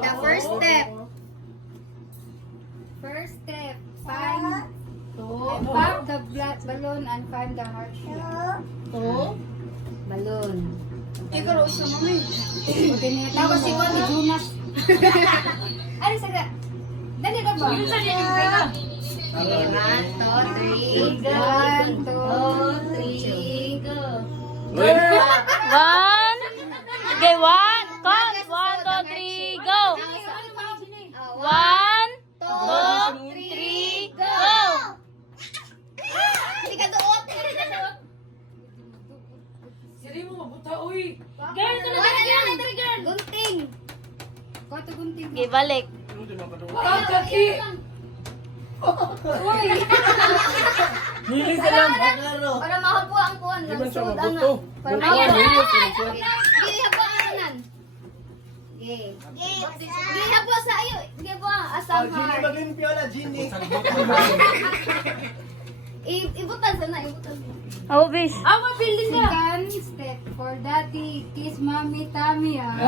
the first step. First step, find pop the balloon and find the heart shape. Balloon. Ikaw uso mo mi. Tapos si Connie Jonas. Ano saga? Dali na ba? Yun sa dito. Okay, 1, 2, 3. 1, 2, 3, go. One. Okay, one. Count. 1, 2, 3, go. 1, 2, 3, go. Hindi ka doon. Siri mo mabuta uy. Girl, ito na girl. Gunting. Kuha gunting. Okay, balik. Ah, kaki. Nili ka lang. Para mahabuha ang kuhan. Di ba siya Langsod, mabuto? Para Buto, mahabuha. mabuto, siya. Hindi habuha ano nan. Okay. Hindi habuha sa ayo. Hindi habuha. Asang heart. Maglimpyo na, Ginny. Ibutan sana. Ibutan. Oh, bis. Ang building na. Second step for daddy. Kiss mommy tummy. Ah?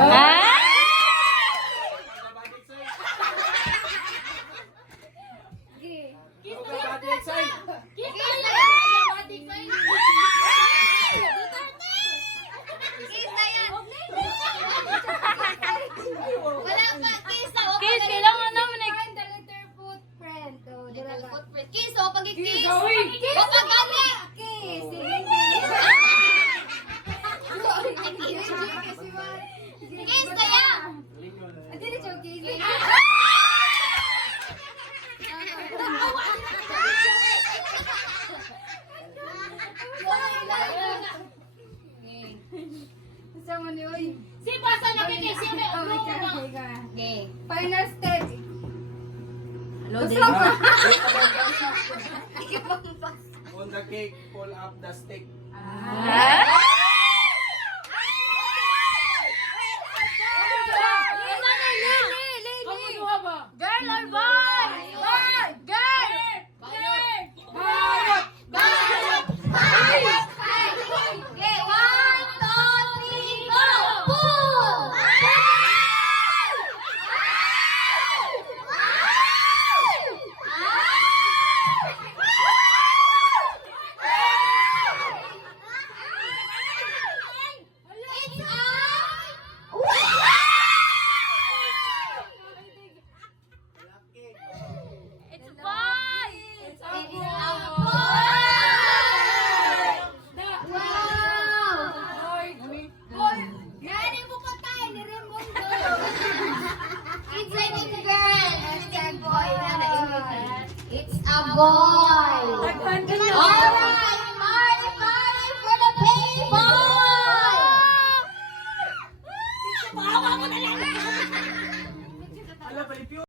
Okay. Wala pa. Kiss na. Kiss, kailangan naman eh. Find the little footprint. Oh, dala ka. Kiss, oh, pag-kiss. Kiss, uy. Huwag ka gani. Kiss. Kiss kaya. Dili siya kiss. Sama ni Uy. Si basa na kay kiss yun. Oh, wait ka, wait ka. Okay. Final step. On the cake, pull up the stick. Ah? Ang muha ba? Girl or boy? Girl! Girl! Bayot. Okay, 1, 2, 3, go! Boom! It's a boy! Nani mo pa tayo ni Raimundo. It's a girl. It's a boy. It's a boy. Alright, party, party for the baby boy. Ala, palipyo.